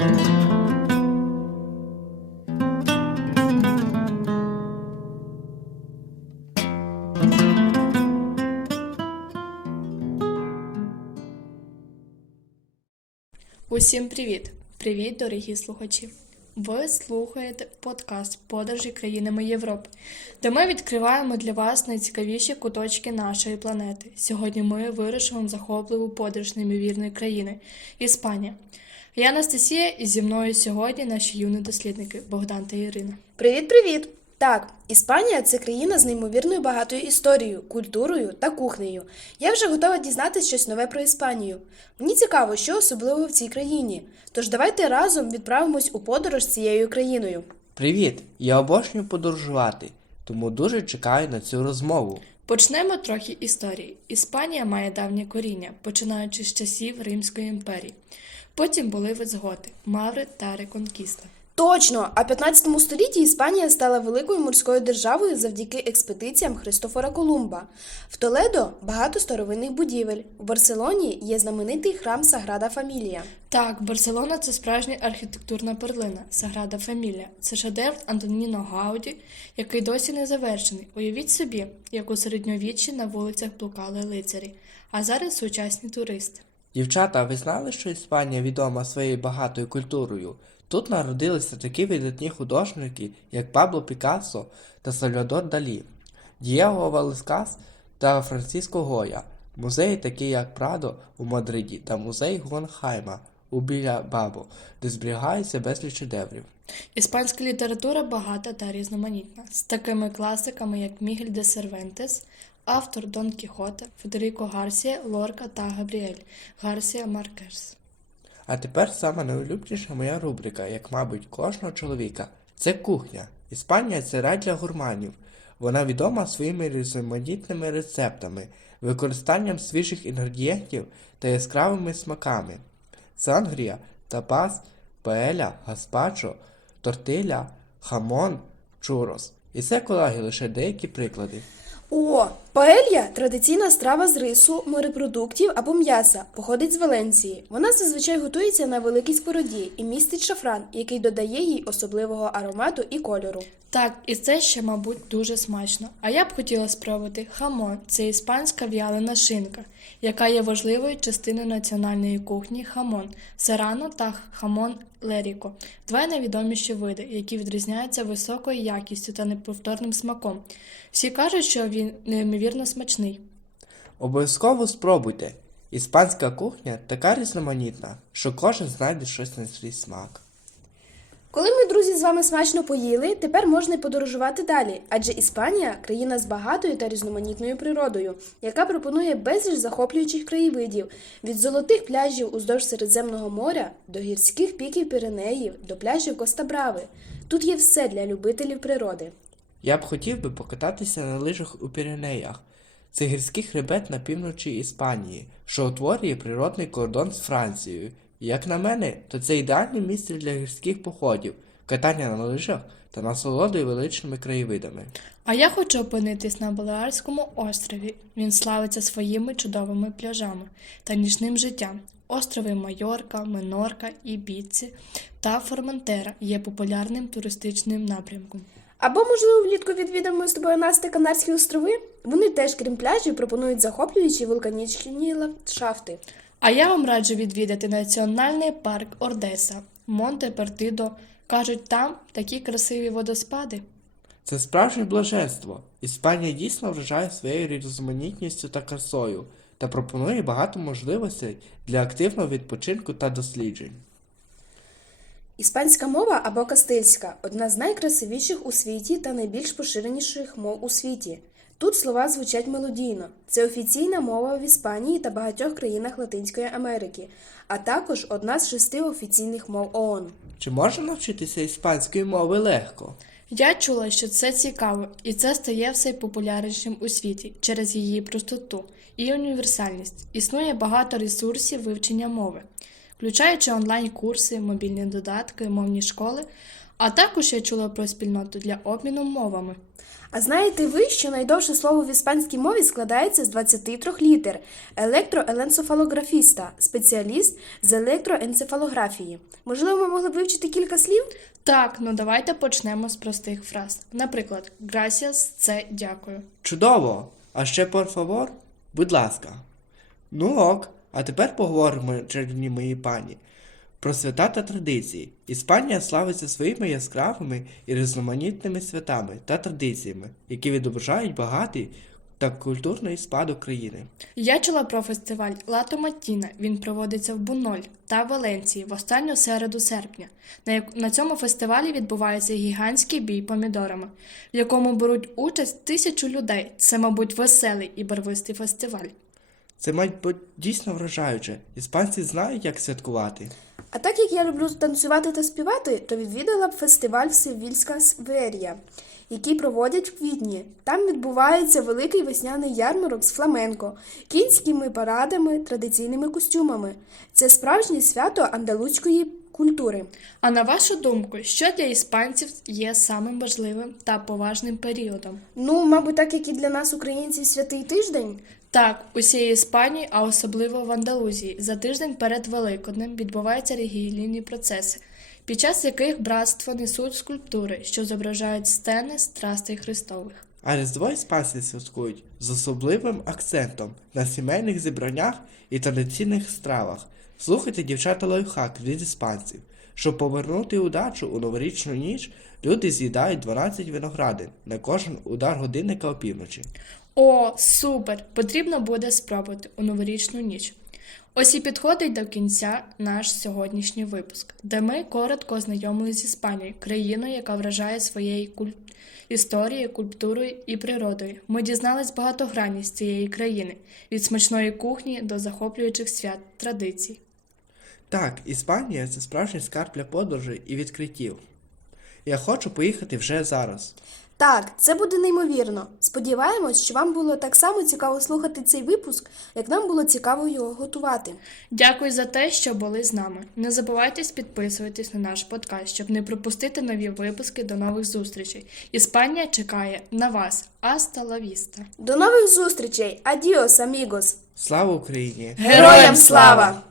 Усім привіт! Привіт, дорогі слухачі! Ви слухаєте подкаст Подорожі країнами Європи, де ми відкриваємо для вас найцікавіші куточки нашої планети. Сьогодні ми вирушимо захопливу подорож неймовірної країни Іспанія. Я Анастасія, і зі мною сьогодні наші юні дослідники Богдан та Ірина. Привіт, привіт! Так, Іспанія це країна з неймовірною багатою історією, культурою та кухнею. Я вже готова дізнатися щось нове про Іспанію. Мені цікаво, що особливого в цій країні. Тож давайте разом відправимось у подорож з цією країною. Привіт! Я обожнюю подорожувати, тому дуже чекаю на цю розмову. Почнемо трохи історії. Іспанія має давнє коріння, починаючи з часів Римської імперії. Потім були визготи, маври та реконкіста. Точно, а в 15 столітті Іспанія стала великою морською державою завдяки експедиціям Христофора Колумба. В Толедо багато старовинних будівель. У Барселоні є знаменитий храм Саграда Фамілія. Так, Барселона це справжня архітектурна перлина, Саграда Фамілія. Це шедевр Антоніно Гауді, який досі не завершений. Уявіть собі, як у середньовіччі на вулицях блукали лицарі, а зараз сучасні туристи. Дівчата, ви знали, що Іспанія відома своєю багатою культурою? Тут народилися такі видатні художники, як Пабло Пікассо та Сальвадор Далі, Дієго Валескас та Франциско Гоя, музеї такі як Прадо у Мадриді та музей Гуанхайма у Біля-Бабо, де зберігаються безліч шедеврів. Іспанська література багата та різноманітна, з такими класиками, як Мігель де Сервентес, автор Дон Кіхота, Федеріко Гарсія, Лорка та Габріель Гарсія Маркес. А тепер сама найулюбленіша моя рубрика, як, мабуть, кожного чоловіка. Це кухня. Іспанія це рай для гурманів. Вона відома своїми різноманітними рецептами, використанням свіжих інгредієнтів та яскравими смаками. Сангрія, тапас, паеля, гаспачо, тортиля, хамон, чурос. І це, колеги, лише деякі приклади. О, паелья – традиційна страва з рису, морепродуктів або м'яса, походить з Валенції. Вона зазвичай готується на великій сковороді і містить шафран, який додає їй особливого аромату і кольору. Так, і це ще, мабуть, дуже смачно. А я б хотіла спробувати хамон. Це іспанська в'ялена шинка, яка є важливою частиною національної кухні хамон, серано та хамон леріко. Два найвідоміші види, які відрізняються високою якістю та неповторним смаком. Всі кажуть, що він неймовірно смачний. Обов'язково спробуйте. Іспанська кухня така різноманітна, що кожен знайде щось на свій смак. Коли ми, друзі, з вами смачно поїли, тепер можна й подорожувати далі, адже Іспанія країна з багатою та різноманітною природою, яка пропонує безліч захоплюючих краєвидів від золотих пляжів уздовж Середземного моря до гірських піків Піренеїв до пляжів Коста-Брави. Тут є все для любителів природи. Я б хотів би покататися на лижах у Піренеях. Це гірський хребет на півночі Іспанії, що утворює природний кордон з Францією. Як на мене, то це ідеальне місце для гірських походів, катання на лижах та насолодою величними краєвидами. А я хочу опинитись на Балеарському острові. Він славиться своїми чудовими пляжами та ніжним життям. Острови Майорка, Менорка, Ібіці та Форментера є популярним туристичним напрямком. Або, можливо, влітку відвідаємо з тобою Насти Канарські острови. Вони теж, крім пляжів, пропонують захоплюючі вулканічні ландшафти. А я вам раджу відвідати національний парк Ордеса, Монте Пертидо. Кажуть, там такі красиві водоспади. Це справжнє блаженство. Іспанія дійсно вражає своєю різноманітністю та красою та пропонує багато можливостей для активного відпочинку та досліджень. Іспанська мова або кастильська одна з найкрасивіших у світі та найбільш поширеніших мов у світі. Тут слова звучать мелодійно. Це офіційна мова в Іспанії та багатьох країнах Латинської Америки, а також одна з шести офіційних мов ООН. Чи можна навчитися іспанської мови легко? Я чула, що це цікаво, і це стає все популярнішим у світі через її простоту і універсальність. Існує багато ресурсів вивчення мови, включаючи онлайн-курси, мобільні додатки, мовні школи. А також я чула про спільноту для обміну мовами. А знаєте ви, що найдовше слово в іспанській мові складається з 23 літер електроенцефалографіста, спеціаліст з електроенцефалографії. Можливо, ми могли б вивчити кілька слів? Так, ну давайте почнемо з простих фраз. Наприклад, gracias – це дякую. Чудово! А ще por favor? Будь ласка. Ну ок, а тепер поговоримо, чарівні мої пані, про свята та традиції. Іспанія славиться своїми яскравими і різноманітними святами та традиціями, які відображають багатий та культурний спадок країни. Я чула про фестиваль Лато Матіна. Він проводиться в Буноль та Валенції в останню середу серпня. На, на цьому фестивалі відбувається гігантський бій помідорами, в якому беруть участь тисячу людей. Це, мабуть, веселий і барвистий фестиваль. Це, мабуть, дійсно вражаюче. Іспанці знають, як святкувати. А так як я люблю танцювати та співати, то відвідала б фестиваль Севільська Сверія, який проводять в квітні. Там відбувається великий весняний ярмарок з фламенко, кінськими парадами, традиційними костюмами. Це справжнє свято андалузької культури. А на вашу думку, що для іспанців є самим важливим та поважним періодом? Ну, мабуть, так як і для нас, українців, святий тиждень. Так, усієї Іспанії, а особливо в Андалузії, за тиждень перед Великоднем відбуваються релігійні процеси, під час яких братство несуть скульптури, що зображають сцени страстей Христових. А Різдво іспанці святкують з особливим акцентом на сімейних зібраннях і традиційних стравах. Слухайте, дівчата, лайфхак від іспанців. Щоб повернути удачу у новорічну ніч, люди з'їдають 12 виноградин на кожен удар годинника опівночі. О, супер! Потрібно буде спробувати у новорічну ніч. Ось і підходить до кінця наш сьогоднішній випуск, де ми коротко ознайомилися з Іспанією, країною, яка вражає своєю куль... історією, культурою і природою. Ми дізнались багатогранність цієї країни від смачної кухні до захоплюючих свят традицій. Так, Іспанія це справжній скарб для подорожей і відкриттів. Я хочу поїхати вже зараз. Так, це буде неймовірно. Сподіваємось, що вам було так само цікаво слухати цей випуск, як нам було цікаво його готувати. Дякую за те, що були з нами. Не забувайте підписуватись на наш подкаст, щоб не пропустити нові випуски. До нових зустрічей. Іспанія чекає на вас. Аста ла віста! До нових зустрічей! Адіос, амігос! Слава Україні! Героям слава!